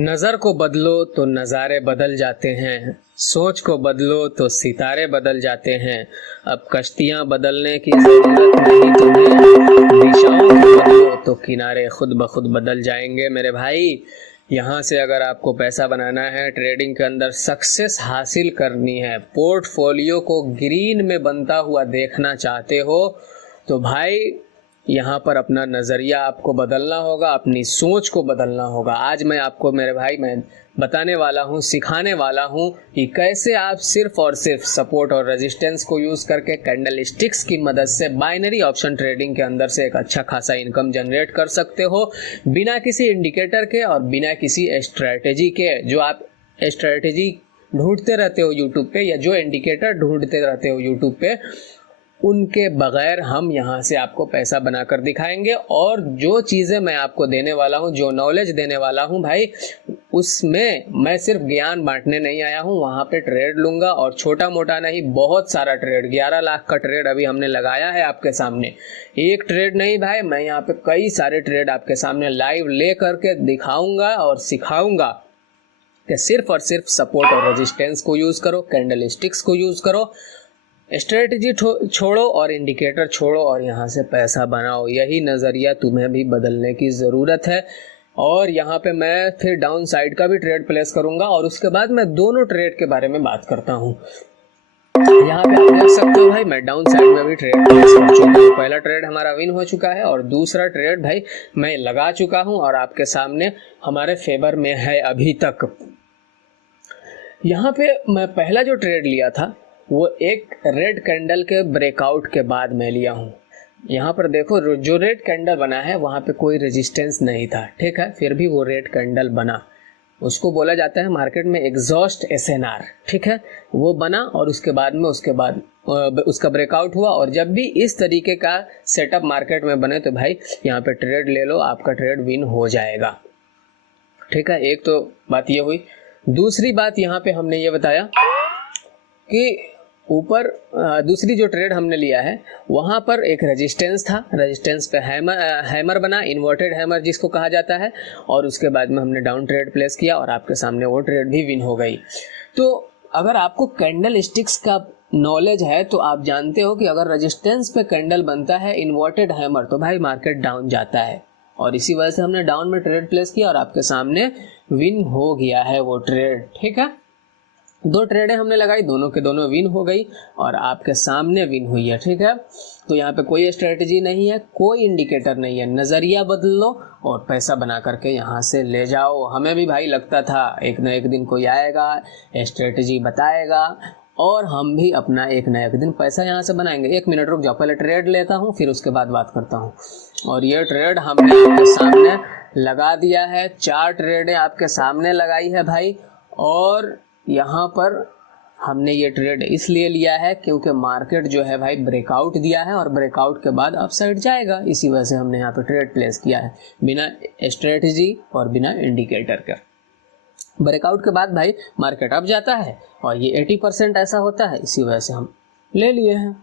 नज़र को बदलो तो नज़ारे बदल जाते हैं, सोच को बदलो तो सितारे बदल जाते हैं। अब कश्तियाँ बदलने की ज़रूरत नहीं तुम्हें, दिशाओं को बदलो तो किनारे खुद ब खुद बदल जाएंगे मेरे भाई। यहाँ से अगर आपको पैसा बनाना है, ट्रेडिंग के अंदर सक्सेस हासिल करनी है, पोर्टफोलियो को ग्रीन में बनता हुआ देखना चाहते हो तो भाई यहाँ पर अपना नज़रिया आपको बदलना होगा, अपनी सोच को बदलना होगा। आज मैं आपको मेरे भाई मैं बताने वाला हूँ, सिखाने वाला हूँ कि कैसे आप सिर्फ और सिर्फ सपोर्ट और रेजिस्टेंस को यूज़ करके कैंडल स्टिक्स की मदद से बाइनरी ऑप्शन ट्रेडिंग के अंदर से एक अच्छा खासा इनकम जनरेट कर सकते हो, बिना किसी इंडिकेटर के और बिना किसी स्ट्रैटेजी के। जो आप स्ट्रैटेजी ढूंढते रहते हो यूट्यूब पे या जो इंडिकेटर ढूंढते रहते हो यूट्यूब पे, उनके बगैर हम यहाँ से आपको पैसा बनाकर दिखाएंगे। और जो चीज़ें मैं आपको देने वाला हूँ, जो नॉलेज देने वाला हूँ भाई, उसमें मैं सिर्फ ज्ञान बांटने नहीं आया हूँ, वहाँ पे ट्रेड लूँगा। और छोटा मोटा नहीं, बहुत सारा ट्रेड, 11 लाख का ट्रेड अभी हमने लगाया है आपके सामने। एक ट्रेड नहीं भाई, मैं यहाँ पे कई सारे ट्रेड आपके सामने लाइव ले करके दिखाऊँगा और सिखाऊँगा कि सिर्फ और सिर्फ सपोर्ट और रेजिस्टेंस को यूज़ करो, कैंडल स्टिक्स को यूज़ करो, स्ट्रेटजी छोड़ो और इंडिकेटर छोड़ो और यहाँ से पैसा बनाओ। यही नज़रिया तुम्हें भी बदलने की ज़रूरत है। और यहाँ पे मैं फिर डाउन साइड का भी ट्रेड प्लेस करूँगा और उसके बाद मैं दोनों ट्रेड के बारे में बात करता हूँ। यहाँ पे आप देख सकते हो भाई, मैं डाउन साइड में भी ट्रेड प्लेस कर चुका हूँ। पहला ट्रेड हमारा विन हो चुका है और दूसरा ट्रेड भाई मैं लगा चुका हूँ और आपके सामने हमारे फेवर में है अभी तक। यहाँ पे मैं पहला जो ट्रेड लिया था वो एक रेड कैंडल के ब्रेकआउट के बाद मैं लिया हूँ। यहाँ पर देखो, जो रेड कैंडल बना है वहाँ पे कोई रेजिस्टेंस नहीं था, ठीक है, फिर भी वो रेड कैंडल बना। उसको बोला जाता है मार्केट में एग्जॉस्ट एसएनआर, ठीक है। वो बना और उसके बाद उसका ब्रेकआउट हुआ। और जब भी इस तरीके का सेटअप मार्केट में बने तो भाई यहाँ पे ट्रेड ले लो, आपका ट्रेड विन हो जाएगा, ठीक है। एक तो बात ये हुई। दूसरी बात यहाँ पे हमने ये बताया कि ऊपर दूसरी जो ट्रेड हमने लिया है वहाँ पर एक रेजिस्टेंस था, रेजिस्टेंस पे हैमर बना, इन्वर्टेड हैमर जिसको कहा जाता है। और उसके बाद में हमने डाउन ट्रेड प्लेस किया और आपके सामने वो ट्रेड भी विन हो गई। तो अगर आपको कैंडल स्टिक्स का नॉलेज है तो आप जानते हो कि अगर रेजिस्टेंस पे कैंडल बनता है इन्वर्टेड हैमर तो भाई मार्केट डाउन जाता है। और इसी वजह से हमने डाउन में ट्रेड प्लेस किया और आपके सामने विन हो गया है वो ट्रेड, ठीक है। दो ट्रेडें हमने लगाई, दोनों के दोनों विन हो गई और आपके सामने विन हुई है, ठीक है। तो यहाँ पे कोई स्ट्रेटजी नहीं है, कोई इंडिकेटर नहीं है, नज़रिया बदल लो और पैसा बना करके यहाँ से ले जाओ। हमें भी भाई लगता था एक न एक दिन कोई आएगा, स्ट्रेटजी बताएगा और हम भी अपना एक न एक दिन पैसा यहाँ से बनाएंगे। 1 मिनट रुक जाओ, पहले ट्रेड लेता हूँ फिर उसके बाद बात करता हूँ। और ये ट्रेड हमने आपके सामने लगा दिया है, 4 ट्रेडें आपके सामने लगाई है भाई। और यहाँ पर हमने ये ट्रेड इसलिए लिया है क्योंकि मार्केट जो है भाई ब्रेकआउट दिया है और ब्रेकआउट के बाद अपसाइड जाएगा, इसी वजह से हमने यहाँ पे ट्रेड प्लेस किया है बिना स्ट्रेटजी और बिना इंडिकेटर के। ब्रेकआउट के बाद भाई मार्केट अप जाता है और ये 80% ऐसा होता है, इसी वजह से हम ले लिए हैं।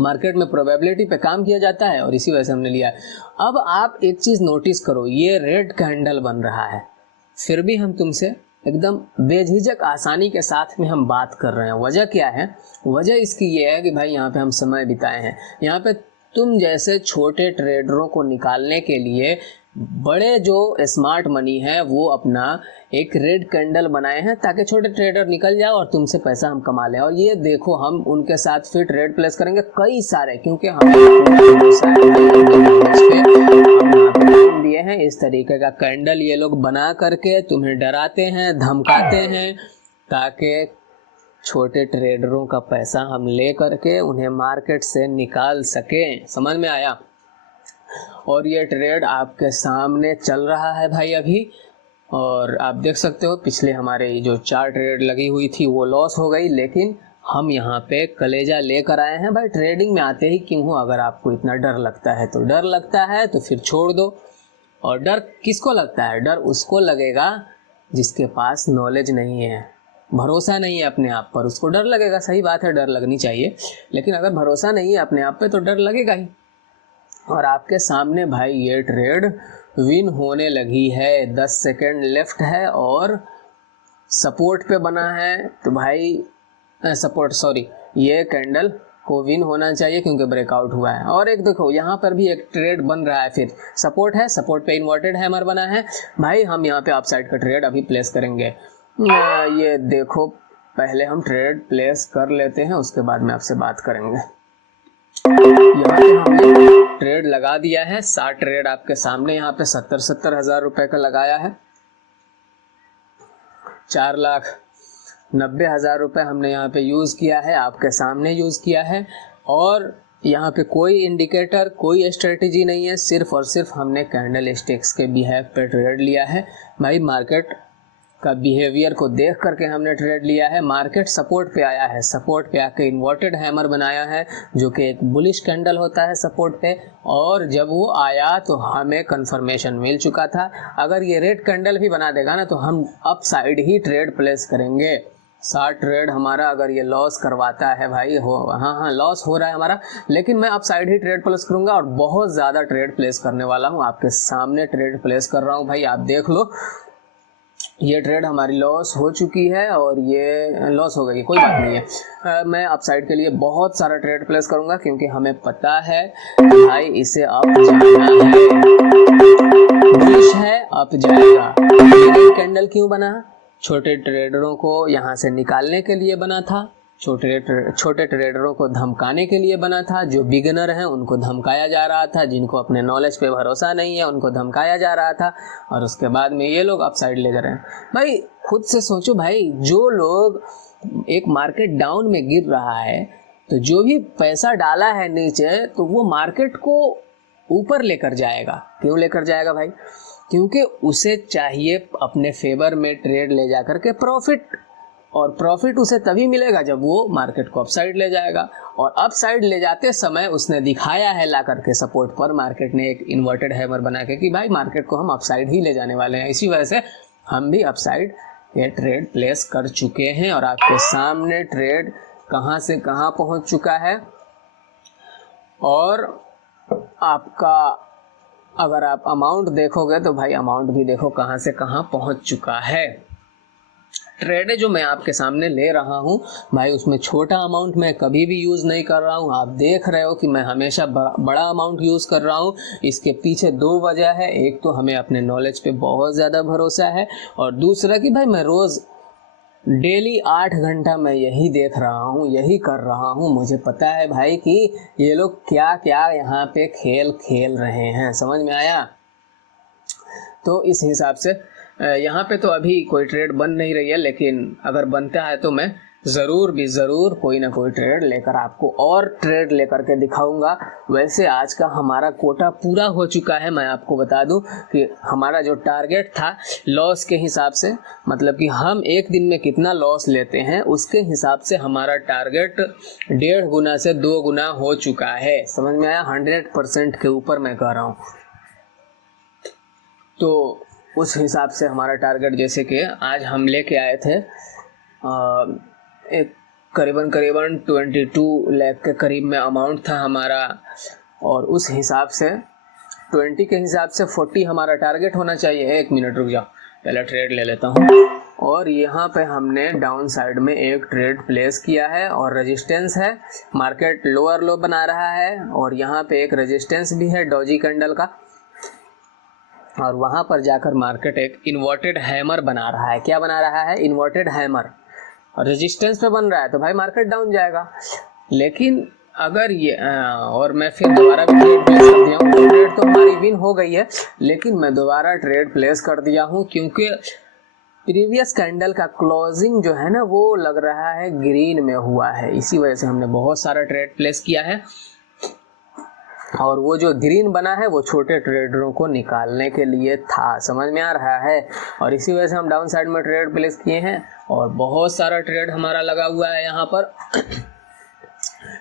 मार्केट में प्रोबेबिलिटी पे काम किया जाता है और इसी वजह से हमने लिया है। अब आप एक चीज़ नोटिस करो, ये रेड कैंडल बन रहा है, फिर भी हम तुमसे एकदम बेझिझक आसानी के साथ में हम बात कर रहे हैं। वजह क्या है? वजह इसकी ये है कि भाई यहाँ पे हम समय बिताए हैं। यहाँ पे तुम जैसे छोटे ट्रेडरों को निकालने के लिए बड़े जो स्मार्ट मनी है वो अपना एक रेड कैंडल बनाए हैं ताकि छोटे ट्रेडर निकल जाए और तुमसे पैसा हम कमा लें। और ये देखो, हम उनके साथ फिर ट्रेड प्लेस करेंगे कई सारे, क्योंकि हमें दिए हैं इस तरीके का कैंडल ये लोग बना करके तुम्हें डराते हैं, धमकाते हैं ताकि छोटे ट्रेडरों का पैसा हम ले करके उन्हें मार्केट से निकाल सकें। समझ में आया? और ये ट्रेड आपके सामने चल रहा है भाई अभी। और आप देख सकते हो पिछले हमारे जो 4 ट्रेड लगी हुई थी वो लॉस हो गई, लेकिन हम यहाँ पे कलेजा लेकर आए हैं भाई। ट्रेडिंग में आते ही क्यों हो? अगर आपको इतना डर लगता है तो डर लगता है तो फिर छोड़ दो। और डर किसको लगता है? डर उसको लगेगा जिसके पास नॉलेज नहीं है, भरोसा नहीं है अपने आप पर, उसको डर लगेगा। सही बात है, डर लगनी चाहिए, लेकिन अगर भरोसा नहीं है अपने आप पे तो डर लगेगा ही। और आपके सामने भाई ये ट्रेड विन होने लगी है। 10 सेकेंड लेफ्ट है और सपोर्ट पे बना है तो भाई ये कैंडल को विन होना चाहिए क्योंकि ब्रेकआउट हुआ है। और एक देखो यहाँ पर भी एक ट्रेड बन रहा है, फिर सपोर्ट है, सपोर्ट पे इन्वर्टेड हैमर बना है। भाई हम यहाँ पे अपसाइड का ट्रेड अभी प्लेस करेंगे। ये देखो पहले हम ट्रेड प्लेस कर लेते हैं, उसके बाद में आपसे बात करेंगे। यहाँ पे हमने ट्रेड लगा दिया है। 60 ट्रेड आपके सामने, यहाँ पे 70 हज़ार रुपए का लगाया है। 4,90,000 रुपए हमने यहाँ पे यूज़ किया है, आपके सामने यूज़ किया है। और यहाँ पे कोई इंडिकेटर, कोई स्ट्रेटजी नहीं है, सिर्फ और सिर्फ हमने कैंडल स्टिक्स के बिहेव पे ट्रेड लिया है। भाई मार्केट का बिहेवियर को देख करके हमने ट्रेड लिया है। मार्केट सपोर्ट पे आया है, सपोर्ट पे आके इन्वर्टेड हैमर बनाया है जो कि एक बुलिश कैंडल होता है सपोर्ट पे। और जब वो आया तो हमें कंफर्मेशन मिल चुका था, अगर ये रेड कैंडल भी बना देगा ना तो हम अप साइड ही ट्रेड प्लेस करेंगे। 60 ट्रेड हमारा अगर ये लॉस करवाता है भाई, हाँ लॉस हो रहा है हमारा, लेकिन मैं अप साइड ही ट्रेड प्लेस करूंगा और बहुत ज़्यादा ट्रेड प्लेस करने वाला हूँ। आपके सामने ट्रेड प्लेस कर रहा हूँ भाई, आप देख लो। ये ट्रेड हमारी लॉस हो चुकी है और ये लॉस हो गई, कोई बात नहीं है। मैं अपसाइड के लिए बहुत सारा ट्रेड प्लेस करूंगा क्योंकि हमें पता है कि भाई इसे अप जाना है, बुलिश है, अप जाएगा। ये कैंडल क्यों बना? छोटे ट्रेडरों को यहाँ से निकालने के लिए बना था, छोटे ट्रेडरों को धमकाने के लिए बना था। जो बिगिनर हैं उनको धमकाया जा रहा था, जिनको अपने नॉलेज पे भरोसा नहीं है उनको धमकाया जा रहा था, और उसके बाद में ये लोग अपसाइड ले जा रहे हैं। भाई खुद से सोचो भाई, जो लोग, एक मार्केट डाउन में गिर रहा है तो जो भी पैसा डाला है नीचे तो वो मार्केट को ऊपर लेकर जाएगा। क्यों लेकर जाएगा भाई? क्योंकि उसे चाहिए अपने फेवर में ट्रेड ले जा करके प्रॉफिट, और प्रॉफिट उसे तभी मिलेगा जब वो मार्केट को अपसाइड ले जाएगा। और अपसाइड ले जाते समय उसने दिखाया है ला करके सपोर्ट पर, मार्केट ने एक इन्वर्टेड हैमर बना के कि भाई मार्केट को हम अपसाइड ही ले जाने वाले हैं। इसी वजह से हम भी अपसाइड ये ट्रेड प्लेस कर चुके हैं और आपके सामने ट्रेड कहां से कहां पहुंच चुका है। और आपका अगर आप अमाउंट देखोगे तो भाई अमाउंट भी देखो कहां से कहां पहुंच चुका है। ट्रेड जो मैं आपके सामने ले रहा हूं भाई, उसमें छोटा अमाउंट मैं कभी भी यूज़ नहीं कर रहा हूं। आप देख रहे हो कि मैं हमेशा बड़ा अमाउंट यूज़ कर रहा हूं। इसके पीछे 2 वजह है। एक तो हमें अपने नॉलेज पे बहुत ज़्यादा भरोसा है, और दूसरा कि भाई मैं रोज़ डेली 8 घंटा मैं यही देख रहा हूँ, यही कर रहा हूँ। मुझे पता है भाई कि ये लोग क्या क्या यहाँ पे खेल खेल रहे हैं, समझ में आया? तो इस हिसाब से यहाँ पे तो अभी कोई ट्रेड बन नहीं रही है, लेकिन अगर बनता है तो मैं ज़रूर कोई ना कोई ट्रेड लेकर आपको और ट्रेड लेकर के दिखाऊंगा। वैसे आज का हमारा कोटा पूरा हो चुका है। मैं आपको बता दूं कि हमारा जो टारगेट था लॉस के हिसाब से, मतलब कि हम एक दिन में कितना लॉस लेते हैं उसके हिसाब से हमारा टारगेट 1.5 गुना से 2 गुना हो चुका है। समझ में आया? 100% के ऊपर मैं कह रहा हूँ। तो उस हिसाब से हमारा टारगेट, जैसे कि आज हम लेके आए थे एक करीबन 22 लाख के करीब में अमाउंट था हमारा, और उस हिसाब से 20 के हिसाब से 40 हमारा टारगेट होना चाहिए। 1 मिनट रुक जाओ, पहले ट्रेड ले लेता हूँ। और यहाँ पे हमने डाउन साइड में एक ट्रेड प्लेस किया है और रेजिस्टेंस है। मार्केट लोअर लो बना रहा है और यहाँ पे एक रेजिस्टेंस भी है डॉजी कैंडल का, और वहाँ पर जाकर मार्केट एक इन्वर्टेड हैमर बना रहा है। क्या बना रहा है? इन्वर्टेड हैमर, और रेजिस्टेंस पे बन रहा है तो भाई मार्केट डाउन जाएगा। लेकिन अगर ये और मैं फिर दोबारा भी ट्रेड प्लेस कर दिया हूँ। ट्रेड तो हमारी विन हो गई है, लेकिन मैं दोबारा ट्रेड प्लेस कर दिया हूँ क्योंकि प्रीवियस कैंडल का क्लोजिंग जो है ना वो लग रहा है ग्रीन में हुआ है। इसी वजह से हमने बहुत सारा ट्रेड प्लेस किया है, और वो जो ग्रीन बना है वो छोटे ट्रेडरों को निकालने के लिए था। समझ में आ रहा है? और इसी वजह से हम डाउन साइड में ट्रेड प्लेस किए हैं और बहुत सारा ट्रेड हमारा लगा हुआ है यहाँ पर।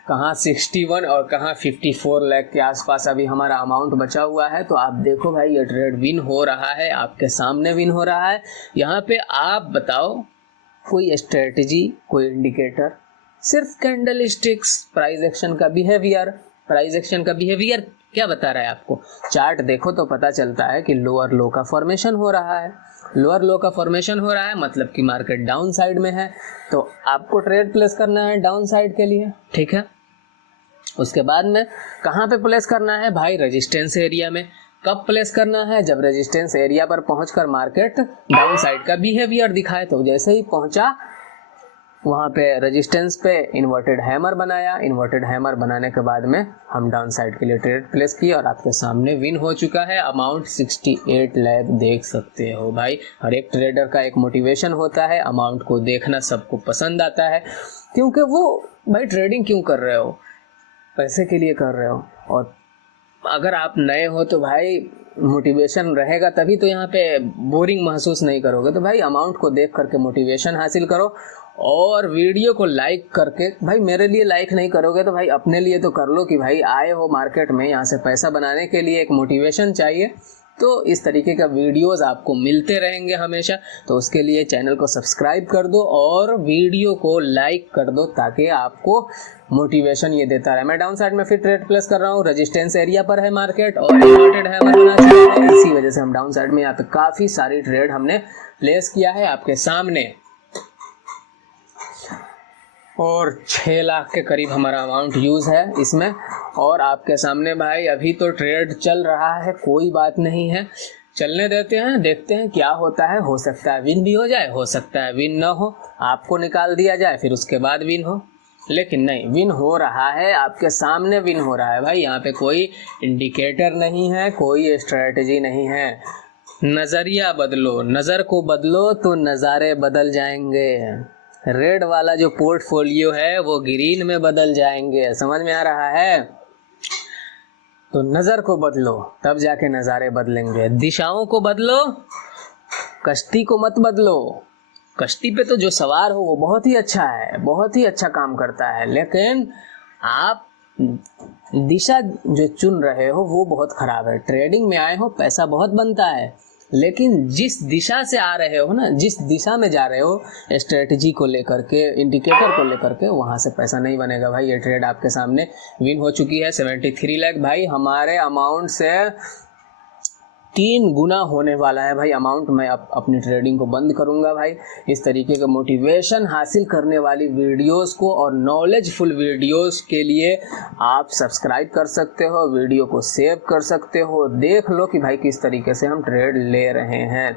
कहाँ 61 और कहाँ 54 लाख के आसपास अभी हमारा अमाउंट बचा हुआ है। तो आप देखो भाई ये ट्रेड विन हो रहा है, आपके सामने विन हो रहा है। यहाँ पे आप बताओ कोई स्ट्रेटजी, कोई इंडिकेटर, सिर्फ कैंडल स्टिक्स, प्राइस एक्शन का बिहेवियर क्या बता रहा है आपको? चार्ट देखो तो पता चलता है कि लोअर लो का फॉर्मेशन हो रहा है। लोअर लो का फॉर्मेशन हो रहा है मतलब कि मार्केट डाउन साइड में है, तो आपको ट्रेड प्लेस करना है डाउन साइड के लिए, ठीक है। उसके बाद में कहाँ पे प्लेस करना है भाई? रेजिस्टेंस एरिया में। कब प्लेस करना है? जब रेजिस्टेंस एरिया पर पहुंचकर मार्केट डाउन साइड का बिहेवियर दिखाए। तो जैसे ही पहुंचा वहाँ पे रेजिस्टेंस पे इन्वर्टेड हैमर बनाया, इन्वर्टेड हैमर बनाने के बाद में हम डाउन साइड के लिए ट्रेड प्लेस किए और आपके सामने विन हो चुका है। अमाउंट 68 लाख देख सकते हो भाई। हर एक ट्रेडर का एक मोटिवेशन होता है, अमाउंट को देखना सबको पसंद आता है, क्योंकि वो भाई ट्रेडिंग क्यों कर रहे हो? पैसे के लिए कर रहे हो। और अगर आप नए हो तो भाई मोटिवेशन रहेगा तभी तो यहाँ पे बोरिंग महसूस नहीं करोगे। तो भाई अमाउंट को देख करके मोटिवेशन हासिल करो और वीडियो को लाइक करके, भाई मेरे लिए लाइक नहीं करोगे तो भाई अपने लिए तो कर लो कि भाई आए हो मार्केट में, यहाँ से पैसा बनाने के लिए एक मोटिवेशन चाहिए। तो इस तरीके का वीडियोस आपको मिलते रहेंगे हमेशा। तो उसके लिए चैनल को सब्सक्राइब कर दो और वीडियो को लाइक कर दो ताकि आपको मोटिवेशन ये देता रहे। मैं डाउन साइड में फिर ट्रेड प्लेस कर रहा हूँ, रेजिस्टेंस एरिया पर है मार्केट और इन्वर्टेड हैमर बना चुका है। इसी वजह से हम डाउन साइड में यहाँ पे काफ़ी सारी ट्रेड हमने प्लेस किया है आपके सामने और 6 लाख के करीब हमारा अमाउंट यूज़ है इसमें। और आपके सामने भाई अभी तो ट्रेड चल रहा है, कोई बात नहीं है, चलने देते हैं, देखते हैं क्या होता है। हो सकता है विन भी हो जाए, हो सकता है विन ना हो, आपको निकाल दिया जाए फिर उसके बाद विन हो। लेकिन नहीं, विन हो रहा है, आपके सामने विन हो रहा है भाई। यहाँ पे कोई इंडिकेटर नहीं है, कोई स्ट्रेटजी नहीं है। नज़रिया बदलो, नज़र को बदलो तो नज़ारे बदल जाएंगे। रेड वाला जो पोर्टफोलियो है वो ग्रीन में बदल जाएंगे। समझ में आ रहा है? तो नज़र को बदलो तब जाके नज़ारे बदलेंगे। दिशाओं को बदलो, कश्ती को मत बदलो। कश्ती पे तो जो सवार हो वो बहुत ही अच्छा है, बहुत ही अच्छा काम करता है, लेकिन आप दिशा जो चुन रहे हो वो बहुत ख़राब है। ट्रेडिंग में आए हो, पैसा बहुत बनता है, लेकिन जिस दिशा से आ रहे हो ना, जिस दिशा में जा रहे हो, स्ट्रेटजी को लेकर के, इंडिकेटर को लेकर के, वहाँ से पैसा नहीं बनेगा भाई। ये ट्रेड आपके सामने विन हो चुकी है 73 लाख भाई। हमारे अमाउंट से 3 गुना होने वाला है भाई अमाउंट। मैं अपनी ट्रेडिंग को बंद करूंगा भाई। इस तरीके का मोटिवेशन हासिल करने वाली वीडियोस को और नॉलेजफुल वीडियोस के लिए आप सब्सक्राइब कर सकते हो, वीडियो को सेव कर सकते हो। देख लो कि भाई किस तरीके से हम ट्रेड ले रहे हैं।